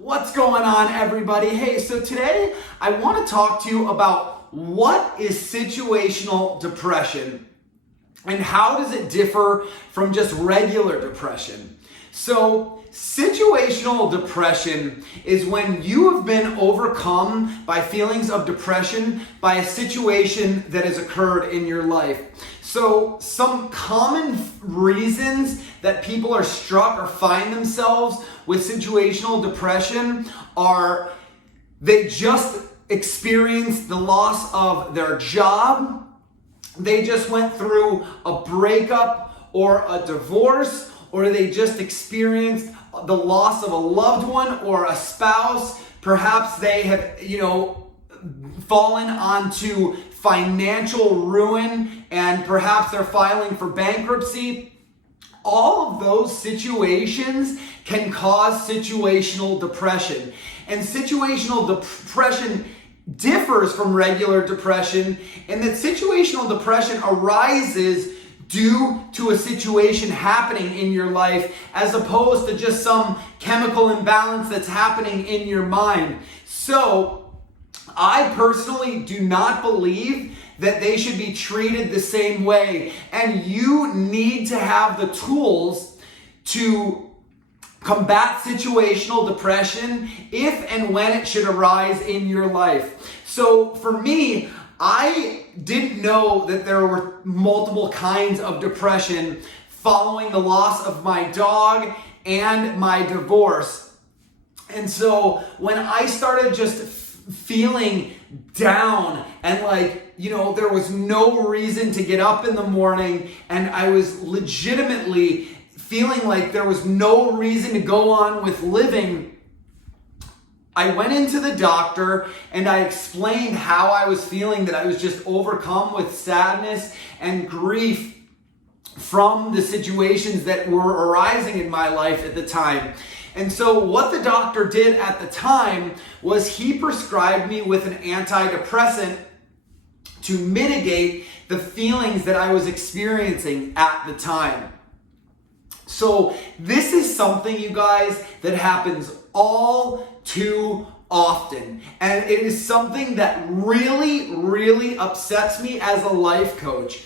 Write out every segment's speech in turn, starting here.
What's going on, everybody? Hey, so today I want to talk to you about what is situational depression and how does it differ from just regular depression. So, situational depression is when you have been overcome by feelings of depression by a situation that has occurred in your life. So, some common reasons that people are struck or find themselves with situational depression are they just experienced the loss of their job, they just went through a breakup or a divorce, or they just experienced the loss of a loved one or a spouse. Perhaps they have, fallen onto financial ruin and perhaps they're filing for bankruptcy. All of those situations can cause situational depression. And situational depression differs from regular depression in that situational depression arises due to a situation happening in your life as opposed to just some chemical imbalance that's happening in your mind. So, I personally do not believe that they should be treated the same way. And you need to have the tools to combat situational depression if and when it should arise in your life. So for me, I didn't know that there were multiple kinds of depression following the loss of my dog and my divorce. And so when I started just feeling down and there was no reason to get up in the morning and I was legitimately feeling like there was no reason to go on with living, I went into the doctor and I explained how I was feeling, that I was just overcome with sadness and grief from the situations that were arising in my life at the time. And so what the doctor did at the time was he prescribed me with an antidepressant to mitigate the feelings that I was experiencing at the time. So this is something, you guys, that happens all too often. And it is something that really, really upsets me as a life coach.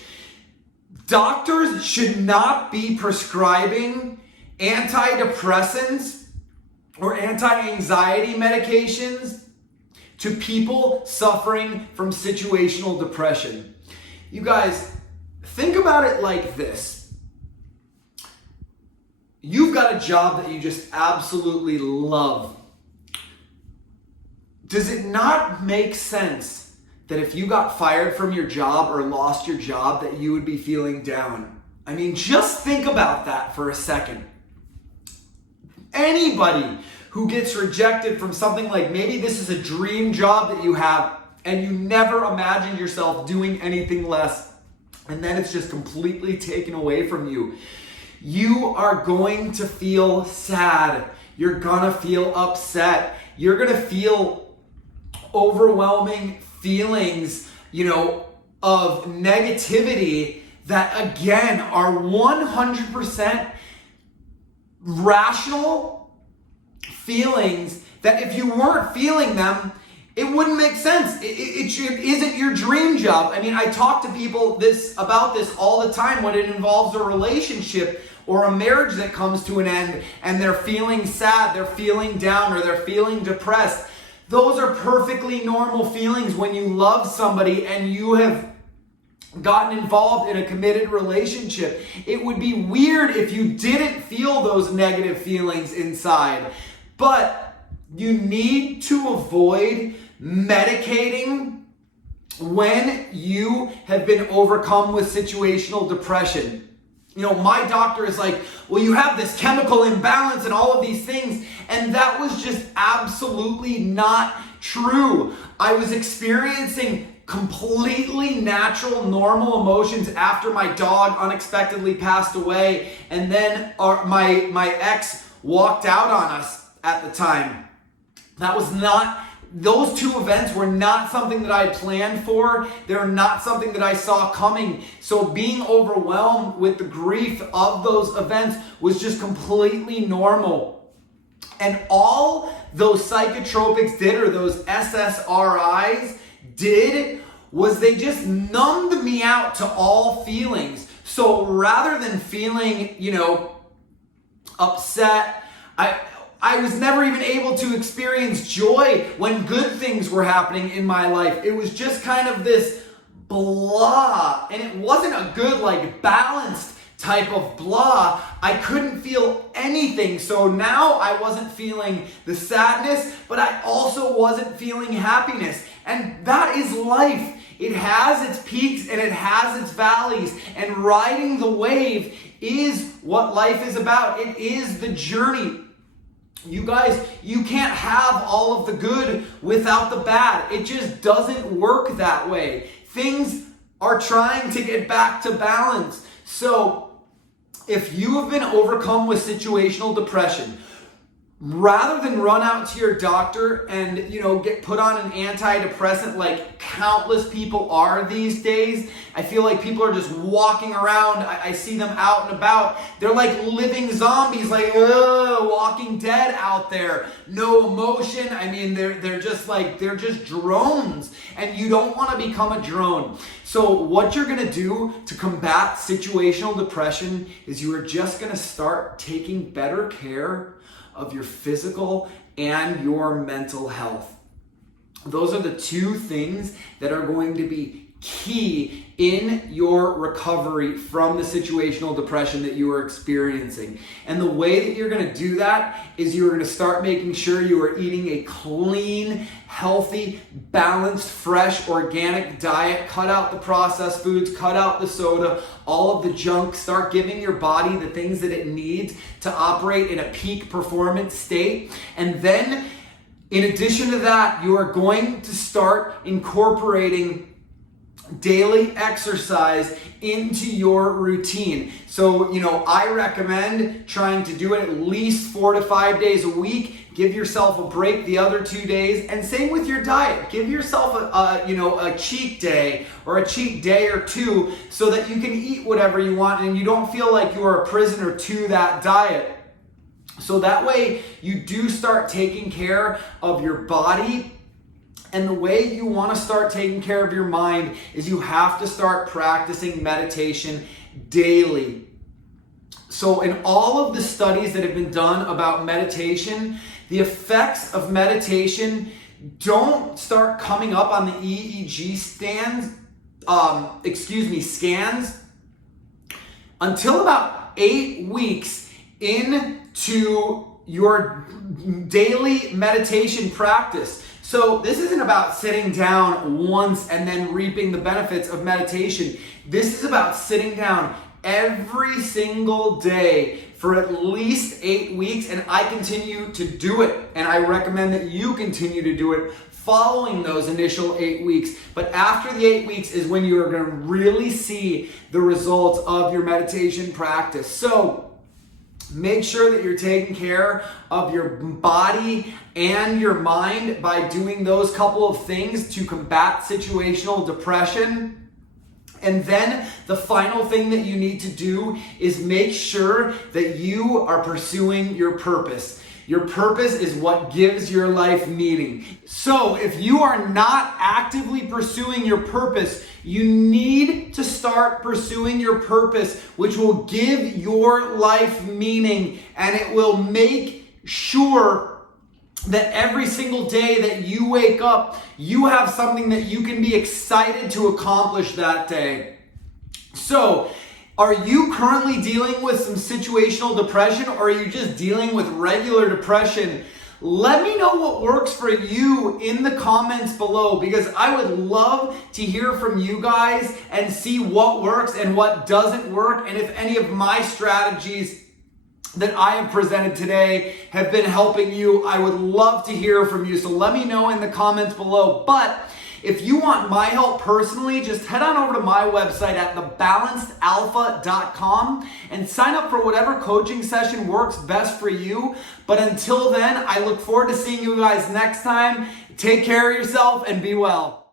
Doctors should not be prescribing antidepressants or anti-anxiety medications to people suffering from situational depression. You guys, think about it like this. You've got a job that you just absolutely love. Does it not make sense that if you got fired from your job or lost your job that you would be feeling down? I mean, just think about that for a second. Anybody who gets rejected from something like maybe this is a dream job that you have and you never imagined yourself doing anything less, and then it's just completely taken away from you. You are going to feel sad. You're gonna feel upset. You're gonna feel overwhelming feelings, of negativity that again are 100% rational feelings that if you weren't feeling them, it wouldn't make sense. It isn't your dream job. I mean, I talk to people about this all the time when it involves a relationship or a marriage that comes to an end and they're feeling sad, they're feeling down, or they're feeling depressed. Those are perfectly normal feelings when you love somebody and you have gotten involved in a committed relationship. It would be weird if you didn't feel those negative feelings inside. But you need to avoid medicating when you have been overcome with situational depression. My doctor is like, well, you have this chemical imbalance and all of these things. And that was just absolutely not true. I was experiencing completely natural, normal emotions after my dog unexpectedly passed away. And then my ex walked out on us at the time. Those two events were not something that I planned for. They're not something that I saw coming. So being overwhelmed with the grief of those events was just completely normal. And all those psychotropics did, or those SSRIs did, was they just numbed me out to all feelings. So rather than feeling, upset, I was never even able to experience joy when good things were happening in my life. It was just kind of this blah, and it wasn't a good, balanced type of blah. I couldn't feel anything. So now I wasn't feeling the sadness, but I also wasn't feeling happiness. And that is life. It has its peaks and it has its valleys. And riding the wave is what life is about. It is the journey. You guys, you can't have all of the good without the bad. It just doesn't work that way. Things are trying to get back to balance. So if you have been overcome with situational depression, rather than run out to your doctor and, get put on an antidepressant like countless people are these days, I feel like people are just walking around. I see them out and about. They're like living zombies, Walking Dead out there. No emotion. I mean, they're just drones, and you don't want to become a drone. So what you're going to do to combat situational depression is you are just going to start taking better care of your physical and your mental health. Those are the two things that are going to be key in your recovery from the situational depression that you are experiencing. And the way that you're going to do that is you're going to start making sure you are eating a clean, healthy, balanced, fresh, organic diet. Cut out the processed foods, cut out the soda, all of the junk. Start giving your body the things that it needs to operate in a peak performance state. And then, in addition to that, you are going to start incorporating daily exercise into your routine. So, I recommend trying to do it at least 4 to 5 days a week. Give yourself a break the other 2 days, and same with your diet. Give yourself a cheat day or a cheat day or two so that you can eat whatever you want and you don't feel like you are a prisoner to that diet. So that way you do start taking care of your body. And the way you want to start taking care of your mind is you have to start practicing meditation daily. So in all of the studies that have been done about meditation, the effects of meditation don't start coming up on the EEG scans until about 8 weeks into your daily meditation practice. So this isn't about sitting down once and then reaping the benefits of meditation. This is about sitting down every single day for at least 8 weeks, and I continue to do it. And I recommend that you continue to do it following those initial 8 weeks. But after the 8 weeks is when you are going to really see the results of your meditation practice. So make sure that you're taking care of your body and your mind by doing those couple of things to combat situational depression. And then the final thing that you need to do is make sure that you are pursuing your purpose. Your purpose is what gives your life meaning. So if you are not actively pursuing your purpose, you need to start pursuing your purpose, which will give your life meaning, and it will make sure that every single day that you wake up, you have something that you can be excited to accomplish that day. So, are you currently dealing with some situational depression, or are you just dealing with regular depression? Let me know what works for you in the comments below, because I would love to hear from you guys and see what works and what doesn't work, and if any of my strategies that I have presented today have been helping you. I would love to hear from you, so let me know in the comments below. But if you want my help personally, just head on over to my website at thebalancedalpha.com and sign up for whatever coaching session works best for you. But until then, I look forward to seeing you guys next time. Take care of yourself and be well.